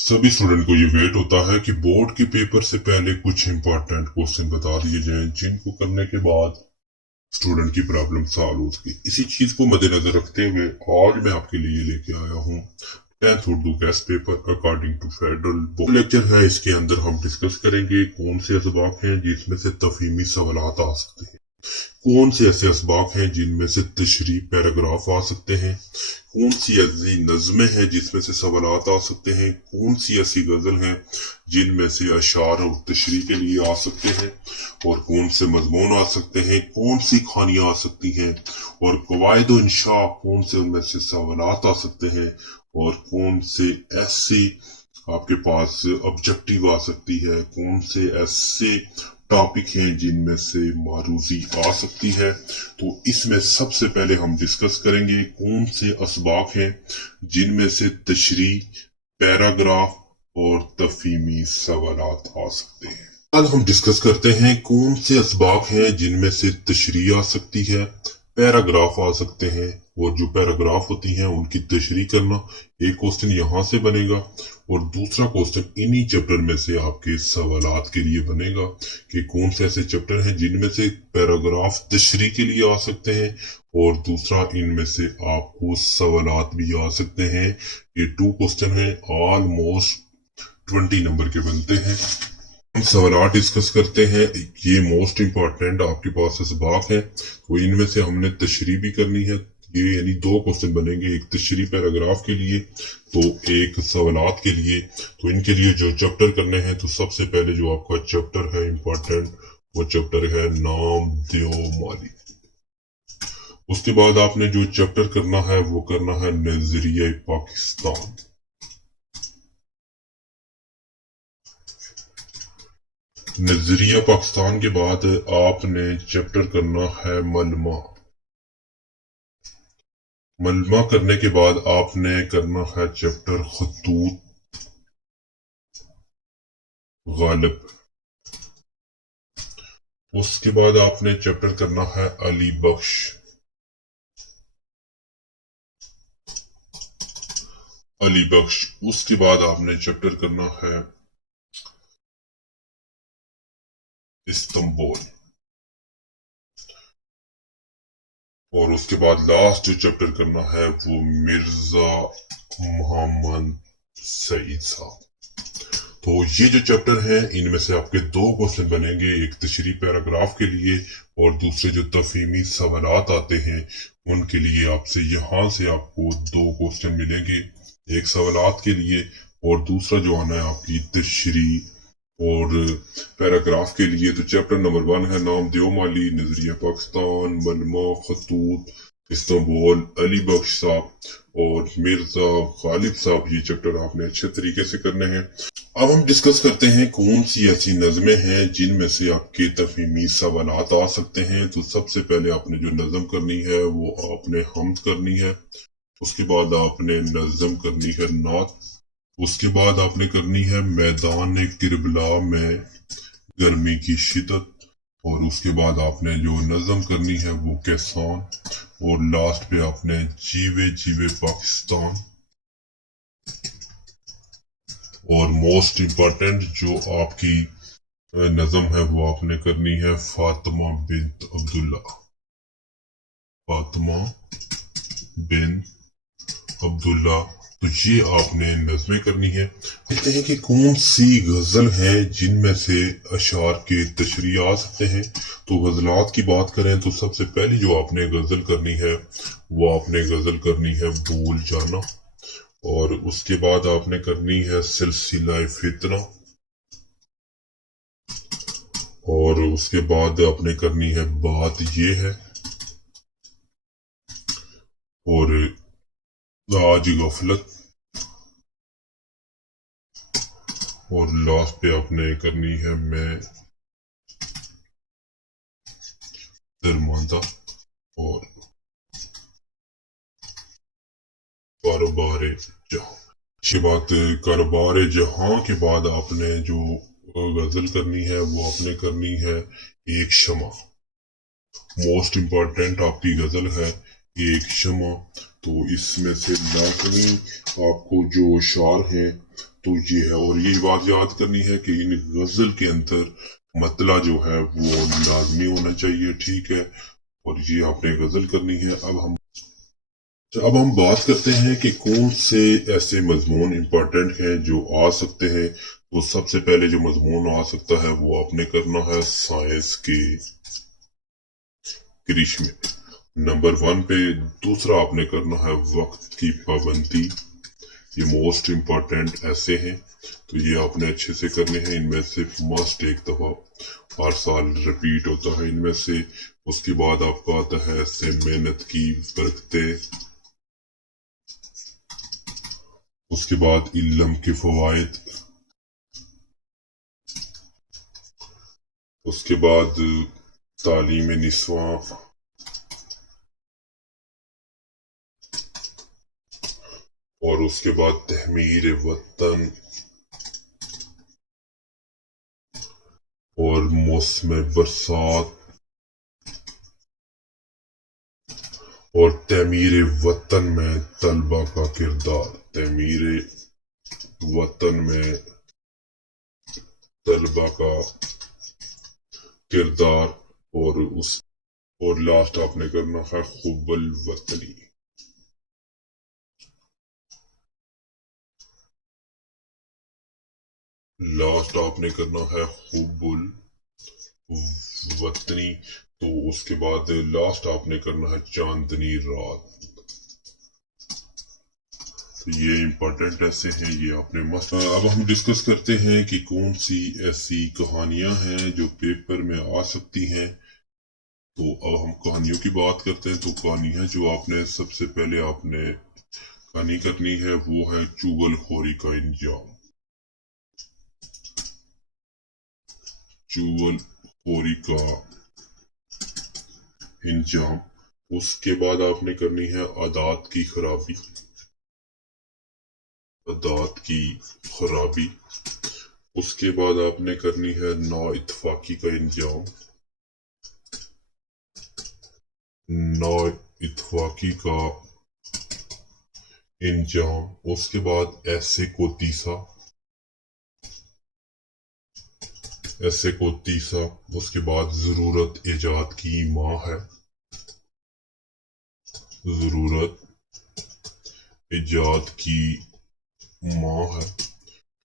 सभी स्टूडेंट को ये वेट होता है कि बोर्ड के पेपर से पहले कुछ इंपॉर्टेंट क्वेश्चन बता दिए जाएं, जिनको करने के बाद स्टूडेंट की प्रॉब्लम सॉल्व हो सके। इसी चीज को मद्देनजर रखते हुए आज मैं आपके लिए लेके आया हूँ 10th Urdu test paper according to federal board lecture है। इसके अंदर हम डिस्कस करेंगे कौन से असबाब हैं जिसमें से तफहीमी सवालात आ सकते हैं, कौन से ऐसे असबाब हैं जिनमें से तशरीह पैराग्राफ आ सकते हैं, कौन सी ऐसी नज़में हैं जिसमें से सवालात आ सकते हैं, कौन सी ऐसी गजल हैं जिनमें से अशार और तशरीह के लिए आ सकते हैं, और कौन से मजमून आ सकते हैं, कौन सी खानियां आ सकती हैं, और कवायद व इंशा कौन से उनमें से सवालात आ सकते हैं, और कौन से ऐसी आपके पास ऑब्जेक्टिव आ सकती है, कौन से ऐसे टॉपिक हैं जिनमें से मारूजी आ सकती है। तो इसमें सबसे पहले हम डिस्कस करेंगे कौन से असबाब हैं जिनमें से तशरीह, पैराग्राफ और तफहीमी सवालात आ सकते हैं। कल हम डिस्कस करते हैं कौन से असबाब हैं जिनमें से तशरीह आ सकती है, पैराग्राफ आ सकते हैं, और जो पैराग्राफ होती हैं उनकी तशरीह करना। एक क्वेश्चन यहाँ से बनेगा और दूसरा क्वेश्चन इन्हीं चैप्टर में से आपके सवालात के लिए बनेगा कि कौन से ऐसे चैप्टर हैं जिनमें से पैराग्राफ तशरीह के लिए आ सकते हैं, और दूसरा इनमें से आपको सवालात भी आ सकते हैं। ये 2 क्वेश्चन हैं, ऑलमोस्ट 20 नंबर के बनते हैं। हम सवालात डिस्कस करते हैं। ये मोस्ट इंपॉर्टेंट आपके पास असबाब है, तो इनमें से हमने तशरीह भी करनी है। ये यानी 2 क्वेश्चन बनेंगे, एक तशरीह पैराग्राफ के लिए तो एक सवालात के लिए। तो इनके लिए जो चैप्टर करने हैं, तो सबसे पहले जो आपका चैप्टर है इंपॉर्टेंट, वो चैप्टर है नाम देओ माली। उसके बाद आपने जो चैप्टर करना है वो करना है नजरिया पाकिस्तान। नजरिया पाकिस्तान के बाद आपने चैप्टर करना है मलमा। मलमा करने के बाद आपने करना है चैप्टर खतूत गालिब। उसके बाद आपने चैप्टर करना है अली बख्श। अली बख्श। उसके बाद आपने चैप्टर करना है इस्तांबुल। और उसके बाद लास्ट जो चैप्टर करना है वो मिर्जा मोहम्मद सईद साहब। तो ये जो चैप्टर है इनमें से आपके 2 क्वेश्चन बनेंगे, एक तशरीह पैराग्राफ के लिए और दूसरे जो तफहीमी सवालात आते हैं उनके लिए आपसे यहाँ से आपको 2 क्वेश्चन मिलेंगे, एक सवालात के लिए और दूसरा जो आना है आपकी तशरीह और पैराग्राफ के लिए। तो चैप्टर नंबर 1 है नाम देओ माली, नजरिया पाकिस्तान, मलमा, खतूत, इस्तांबुल, अली बख्श साहब और मिर्जा गालिब साहब। ये चैप्टर आपने अच्छे तरीके से करने हैं। अब हम डिस्कस करते हैं कौन सी ऐसी नज़में हैं जिनमें से आपके तफहीमी सवालात आ सकते हैं। तो सबसे पहले आपने जो नज़म करनी है वो आपने हमद करनी है। उसके बाद आपने नज़म करनी है नात। उसके बाद आपने करनी है मैदान किरबला में गर्मी की शिदत। और उसके बाद आपने जो नज़म करनी है वो कैसान। और लास्ट पे आपने जीवे जीवे पाकिस्तान। और मोस्ट इम्पोर्टेंट जो आपकी नज़म है वो आपने करनी है फातिमा बिन अब्दुल्ला। फातिमा बिन अब्दुल्ला। तो ये आपने नज़में करनी है। कहते हैं कि कौन सी गजल है जिनमें से अशार के तशरीह आ सकते हैं। तो गजलात की बात करें तो सबसे पहली जो आपने गजल करनी है वो आपने गजल करनी है भूल जाना। और उसके बाद आपने करनी है सिलसिला फितना। और उसके बाद आपने करनी है बात ये है। और आज गफलत। और लास्ट पे आपने करनी है मैं दरमांदा। और कारोबार जहां। इसके बाद कारोबार जहां के बाद आपने जो गजल करनी है वो आपने करनी है एक शमा। मोस्ट इम्पोर्टेंट आपकी गजल है एक शमा। तो इसमें से लाजमी आपको जो शार हैं तो ये है। और ये बात याद करनी है कि इन गजल के अंदर मतला जो है वो लाजमी होना चाहिए, ठीक है। और ये आपने गजल करनी है। अब हम बात करते हैं कि कौन से ऐसे मजमून इम्पोर्टेंट हैं जो आ सकते हैं। तो सबसे पहले जो मजमून आ सकता है वो आपने करना है साइंस के करिश्मे, नंबर 1 पे। दूसरा आपने करना है वक्त की पाबंदी। ये मोस्ट इम्पोर्टेंट ऐसे हैं, तो ये आपने अच्छे से करने हैं। इनमें से मस्ट एक दफा हर साल रिपीट होता है इनमें से। उसके बाद आपका आता है ऐसे मेहनत की बरकतें। उसके बाद इल्म के फवायद। उसके बाद तालीम निस्वा। और उसके बाद तहमीर वतन और मौसम बरसात और तमीर वतन में तलबा का किरदार। तमीर वतन में तलबा का किरदार। और लास्ट आपने करना है खुब्बल वतनी। लास्ट आपने करना है खुब्बुल वतनी। तो उसके बाद लास्ट आपने करना है चांदनी रात। तो ये इम्पोर्टेंट ऐसे हैं, ये आपने मस्त। अब हम डिस्कस करते हैं कि कौन सी ऐसी कहानियां हैं जो पेपर में आ सकती हैं। तो अब हम कहानियों की बात करते हैं। तो कहानियां जो आपने सबसे पहले आपने कहानी करनी है वो है चुगलखोरी का इंजाम। चुगलखोरी का इंजाम। उसके बाद आपने करनी है आदात की खराबी। आदात की खराबी। उसके बाद आपने करनी है ना इत्तफाकी का इंजाम। ना इत्तफाकी का इंजाम। उसके बाद ऐसे को तीसा। ऐसे को तीसा। उसके बाद जरूरत इजाद की माँ है। जरूरत इजाद की माँ है।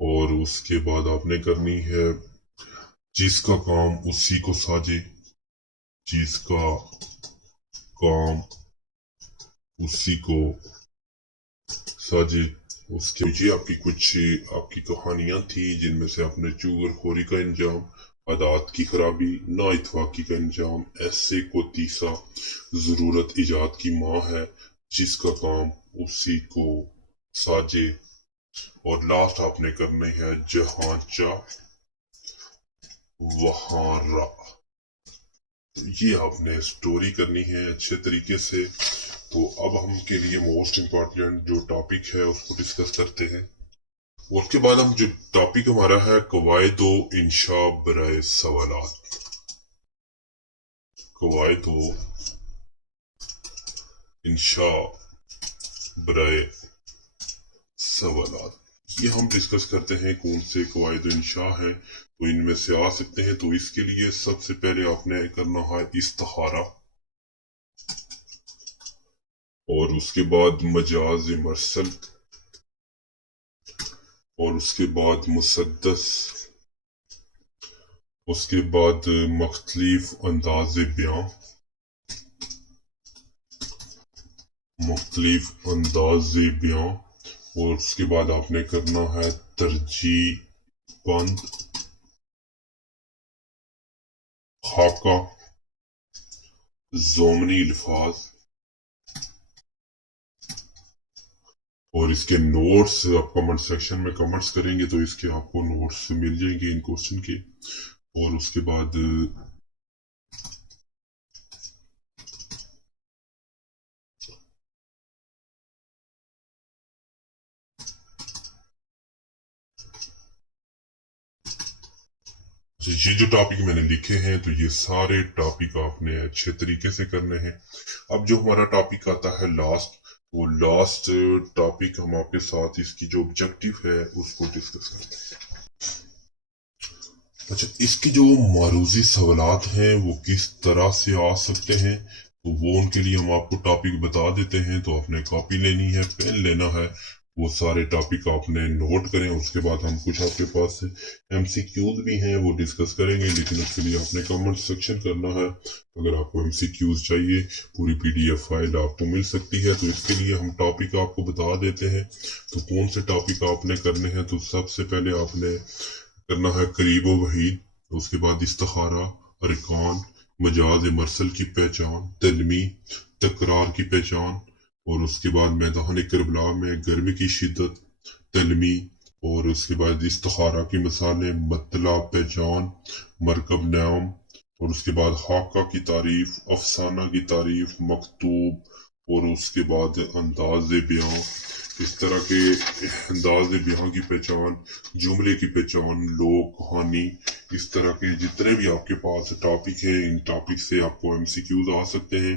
और उसके बाद आपने करनी है जिसका काम उसी को साजे। जिसका काम उसी को साजे। उसके जी आपकी कुछ आपकी कहानियां थी जिनमें से आपने चुगलखोरी का इंजाम, आदात की खराबी, ना इत्तफाकी का इंजाम, ऐसे को तीसा, जरूरत इजाद की माँ है, जिसका काम उसी को साजे, और लास्ट आपने करनी है जहां चा वहां रा। ये आपने स्टोरी करनी है अच्छे तरीके से। तो अब हम के लिए मोस्ट इम्पोर्टेंट जो टॉपिक है उसको डिस्कस करते हैं। उसके बाद हम जो टॉपिक हमारा है कवायदो इंशा बराए सवालात। कवायदो इंशा बराए सवालात, ये हम डिस्कस करते हैं कौन से कवायदो इंशा है तो इनमें से आ सकते हैं। तो इसके लिए सबसे पहले आपने करना है इस्तिखारा। और उसके बाद मजाज मरसल। और उसके बाद मुसद्दस। उसके बाद मुख्तलिफ अंदाज बयां। मुख्तलिफ अंदाज बयां। और उसके बाद आपने करना है तरजीह बंद, खाका, ज़ोमनी अल्फाज। और इसके नोट्स आप कमेंट सेक्शन में कमेंट्स करेंगे तो इसके आपको नोट्स मिल जाएंगे इन क्वेश्चन के। और उसके बाद ये जो टॉपिक मैंने लिखे हैं तो ये सारे टॉपिक आपने अच्छे तरीके से करने हैं। अब जो हमारा टॉपिक आता है लास्ट, तो लास्ट टॉपिक हम आपके साथ इसकी जो ऑब्जेक्टिव है उसको डिस्कस करते हैं। अच्छा, इसके जो मारूजी सवालात हैं वो किस तरह से आ सकते हैं, तो वो उनके लिए हम आपको टॉपिक बता देते हैं। तो आपने कॉपी लेनी है, पेन लेना है, वो सारे टॉपिक आपने नोट करें। उसके बाद हम कुछ आपके पास एमसीक्यूज भी हैं वो डिस्कस करेंगे, लेकिन उसके लिए आपने कमेंट सेक्शन करना है। अगर आपको एमसीक्यूज चाहिए पूरी पीडीएफ फाइल आपको मिल सकती है। तो इसके लिए हम टॉपिक आपको बता देते हैं। तो कौन से टॉपिक आपने करने हैं, तो सबसे पहले आपने करना है करीब वहीद, उसके बाद इस्तिखारा, अरकान, मजाज मरसल की पहचान, तलमी, तकरार की पहचान, और उसके बाद मैदान करबला में गर्मी की शिद्दत, तलमी, और उसके बाद इस्तिखारा की मिसालें, मतला, पहचान, मरकब नाम, और उसके बाद खाका की तारीफ, अफसाना की तारीफ, मकतूब, और उसके बाद अंदाज बयां। इस तरह के अंदाज बयां की पहचान, जुमले की पहचान, लोग कहानी, इस तरह के जितने भी आपके पास टॉपिक हैं, इन टॉपिक से आपको एमसीक्यूज आ सकते हैं।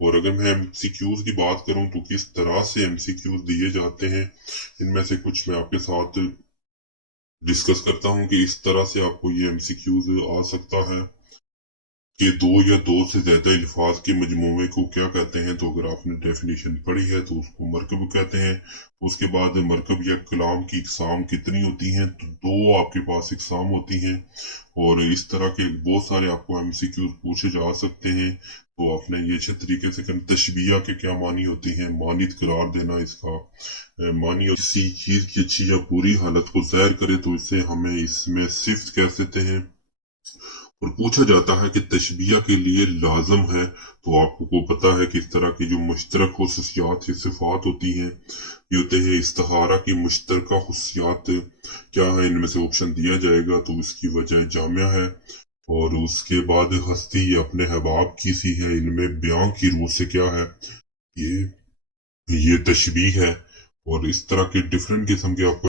और अगर मैं एमसीक्यूज की बात करूं तो किस तरह से एमसीक्यूज दिए जाते हैं, इनमें से कुछ मैं आपके साथ डिस्कस करता हूं कि इस तरह से आपको ये एमसीक्यूज आ सकता है कि दो या दो से ज्यादा अल्फाज के मजमूमे को क्या कहते हैं। तो अगर आपने डेफिनेशन पढ़ी है तो उसको मरकब कहते हैं। उसके बाद मरकब या कलाम की इकसाम कितनी होती हैं, तो दो आपके पास इकसाम होती हैं। और इस तरह के बहुत सारे आपको एमसीक्यू पूछे जा सकते हैं। तो आपने ये अच्छे तरीके से करना। तशबीह के क्या मानी होती हैं, मानित करार देना, इसका मानी किसी चीज की अच्छी या बुरी हालत को ज़ाहिर करे तो इससे हमें इसमें सिफ्त कह सकते हैं। और पूछा जाता है कि तशबीह के लिए लाजम है, तो आपको पता है कि इस तरह की जो मुश्तरक खुसूसियात या सिफात होती हैं ये होते हैं। इस्तिखारा की मुश्तरका खुसूसियात क्या है, इनमें से ऑप्शन दिया जाएगा, तो इसकी वजह जामिया है। और उसके बाद हस्ती अपने हबाब की सी है, इनमें बयां की रूह से क्या है, ये तशबीह है। और इस तरह के डिफरेंट किस्म के आपको